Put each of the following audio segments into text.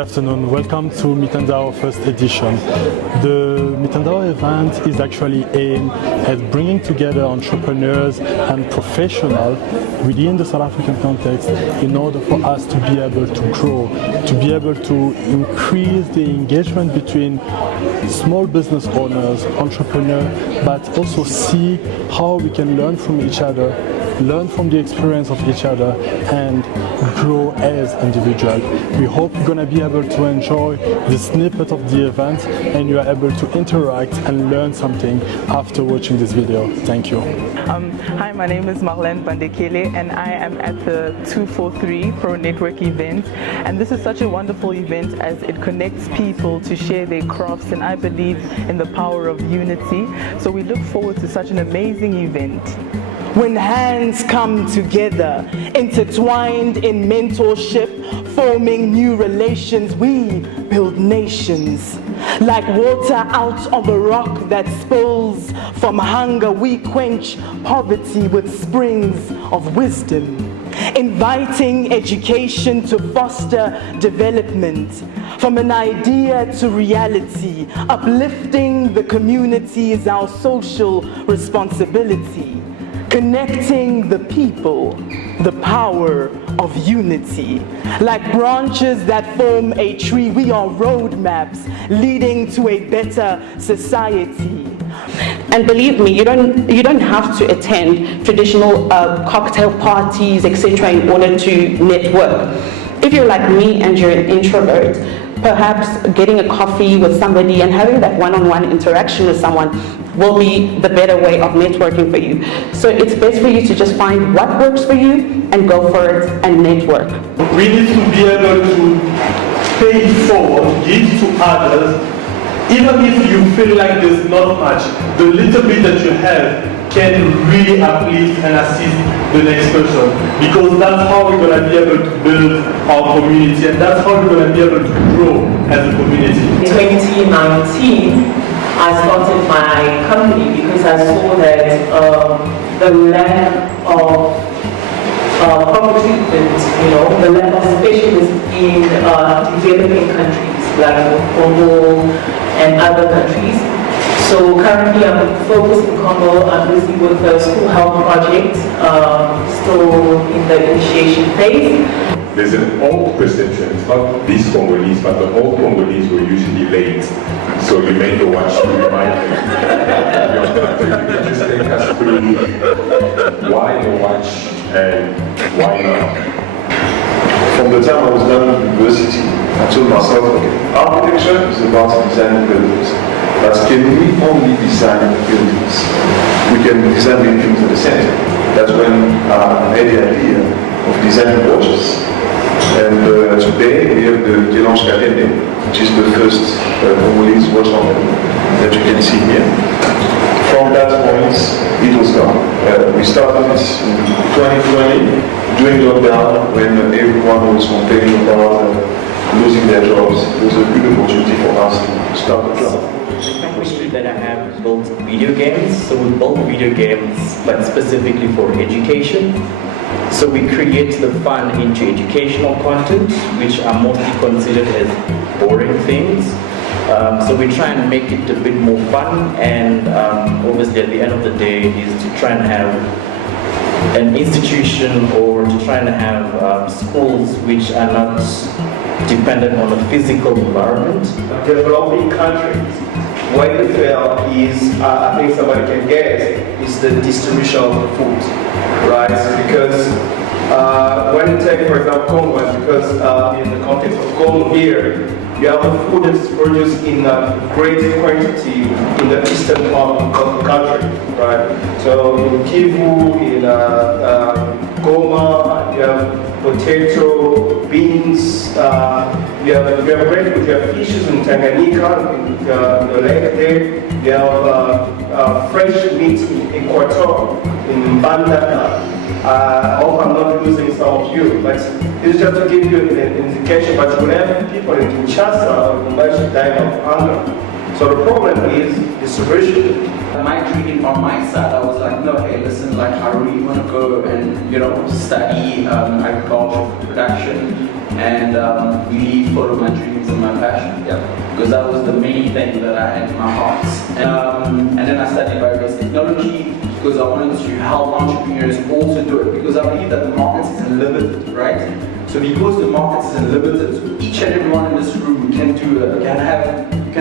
Good afternoon, welcome to Mitandao first edition. The Mitandao event is actually aimed at bringing together entrepreneurs and professionals within the South African context in order for us to be able to grow, to be able to increase the engagement between small business owners, entrepreneurs, but also see how we can learn from each other, learn from the experience of each other and grow as individuals. We hope you're going to be able to enjoy the snippet of the event and you are able to interact and learn something after watching this video. Thank you. Hi, my name is Marlene Bandekele and I am at the 243ProNetwork event, and this is such a wonderful event as it connects people to share their crafts, and I believe in the power of unity. So we look forward to such an amazing event. When hands come together, intertwined in mentorship, forming new relations, we build nations. Like water out of a rock that spills from hunger, we quench poverty with springs of wisdom. Inviting education to foster development, from an idea to reality, uplifting the community is our social responsibility. Connecting the people, the power of unity. Like branches that form a tree, we are roadmaps leading to a better society. And believe me, you don't have to attend traditional cocktail parties, etc., in order to network. If you're like me and you're an introvert, perhaps getting a coffee with somebody and having that one-on-one interaction with someone will be the better way of networking for you. So it's best for you to just find what works for you and go for it and network. We need to be able to pay it forward, give to others, even if you feel like there's not much. The little bit that you have can really uplift and assist the next person, because that's how we're going to be able to build our community, and that's how we're going to be able to grow as a community. In 2019, I started my company because I saw that the lack of proper treatment, the lack of specialists in developing countries like Congo and other countries. So currently I'm focused in Congo. I'm busy with the school health project, still in the initiation phase. There's an old perception, it's not these Congolese, but the old Congolese were usually late. So you made the watch to remind them. You can just take us through why the watch and why now? From the time I was done with university, I told myself, okay, architecture is about designing buildings. But can we only design buildings? We can design many things at the center. That's when I had the idea of designing watches. And today we have the Gelange Katende, which is the first Congolese watch company that you can see here. From that point, it was gone. We started it in 2020, during lockdown, when everyone was complaining about losing their jobs. It was a good opportunity for us to start the club. That I have built video games, so we build video games but specifically for education. So we create the fun into educational content, which are mostly considered as boring things. So we try and make it a bit more fun, and obviously at the end of the day is to try and have an institution or to try and have schools which are not dependent on a physical environment. Developing countries, what they fail is, I think somebody can guess, is the distribution of food, right? Because when you take, for example, Congo, because in the context of Congo here, you have the food that is produced in a great quantity in the eastern part of the country, right? So in Kivu, in Goma, you have potato, beans, you have great food, you have fishes in Tanganyika, in the lake there, you have fresh meat in Equator, in Bandaka. I hope I'm not losing some of you, but it's just to give you an indication. But you will have people in Kinshasa or Lubumbashi dying of hunger. So the problem is distribution. My dream on my side, I was like, no, hey, listen, like I really want to go and study agricultural production and really follow my dreams and my passion. Yeah, because that was the main thing that I had in my heart. And then I studied virus technology because I wanted to help entrepreneurs also do it, because I believe that the market is unlimited, right? So because the market is unlimited, each and everyone in this room can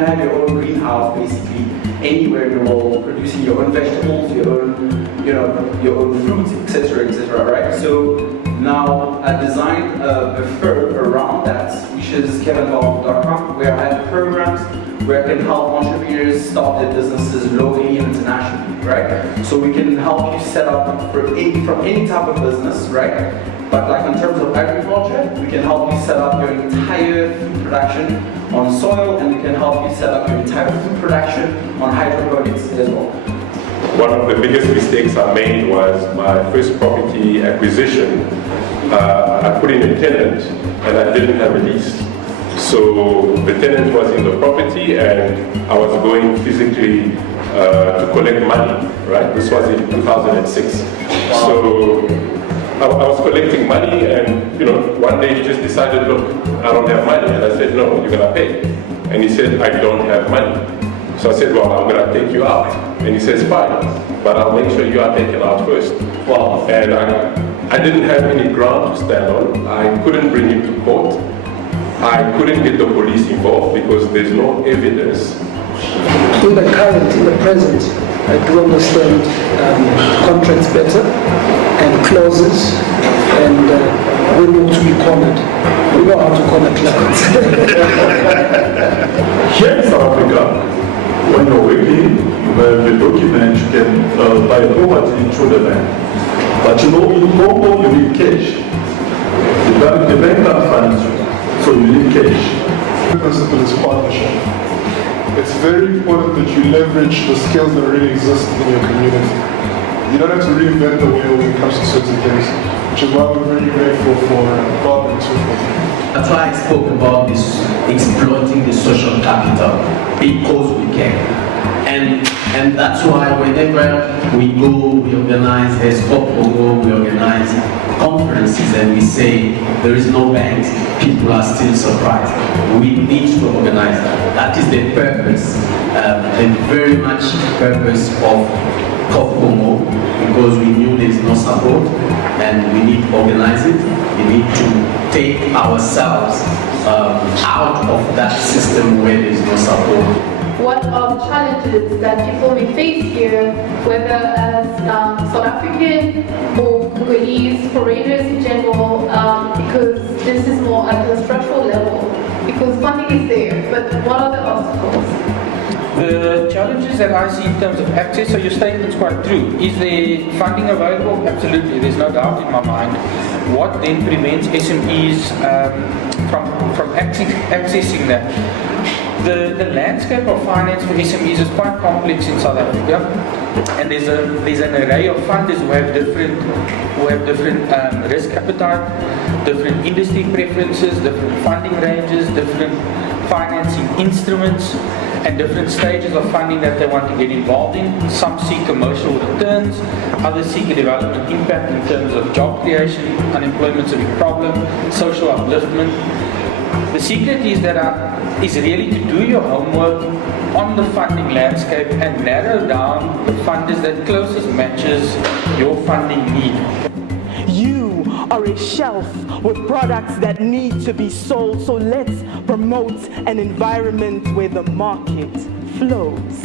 have your own greenhouse basically anywhere in the world, producing your own vegetables, your own fruits, etc., right? So now I designed a firm around that, which is kevinball.com, where I have programs where I can help entrepreneurs start their businesses locally and internationally, right? So we can help you set up from any type of business, right? But like in terms of agriculture, we can help you set up your entire food production on soil, and we can help you set up your entire food production on hydroponics as well. One of the biggest mistakes I made was my first property acquisition. I put in a tenant and I didn't have a lease. So the tenant was in the property and I was going physically to collect money, right? This was in 2006. So I was collecting money, and one day he just decided, look, I don't have money. And I said, no, you're gonna pay. And he said, I don't have money. So I said, well, I'm gonna take you out. And he says, fine, but I'll make sure you are taken out first. Wow. And I didn't have any ground to stand on. I couldn't bring him to court. I couldn't get the police involved because there's no evidence. In the present, I do understand contracts better and clauses, and we know to be cornered. We know how to corner clients. Here in South Africa, when you're working, you have a document, you can buy a property through the bank. But in Congo, you need cash. The bank can't finance you, so you need cash. The principle is partnership. It's very important that you leverage the skills that already exist in your community. You don't have to reinvent the wheel when it comes to certain things, which is why we're very grateful for Bob and 243. That's why I spoke about this exploiting the social capital, because we can. And that's why whenever we go, we organize we organize conferences, and we say there is no banks, people are still surprised. We need to organize that. That is the purpose, and very much purpose of Congo, because we knew there is no support, and we need to organize it. We need to take ourselves out of that system where there is no support. What are the challenges that people may face here, whether as South African or Congolese, foreigners in general, because this is more at the structural level, because funding is there, but what are the obstacles? The challenges that I see in terms of access, so your statement's quite true. Is there funding available? Absolutely, there's no doubt in my mind. What then prevents SMEs from accessing that? The landscape of finance for SMEs is quite complex in South Africa, and there's an array of funders who have different risk appetite, different industry preferences, different funding ranges, different financing instruments, and different stages of funding that they want to get involved in. Some seek commercial returns, others seek a development impact in terms of job creation, unemployment's a big problem, social upliftment. The secret is really to do your homework on the funding landscape and narrow down the funders that closest matches your funding need. You are a shelf with products that need to be sold, so let's promote an environment where the market flows.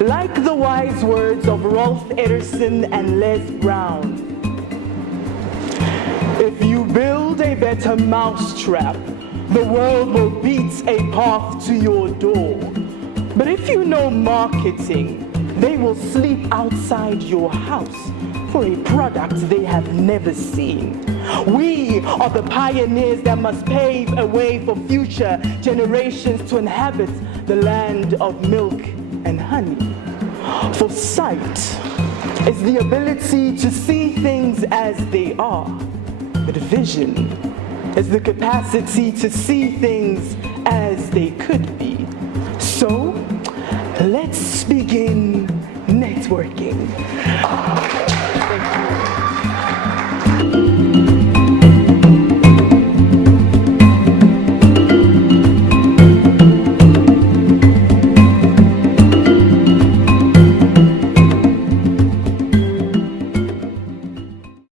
Like the wise words of Rolf Ederson and Les Brown, if you build a better mousetrap, the world will beat a path to your door. But if you know marketing, they will sleep outside your house for a product they have never seen. We are the pioneers that must pave a way for future generations to inhabit the land of milk and honey. For sight is the ability to see things as they are, but vision is the capacity to see things as they could be. So, let's begin networking.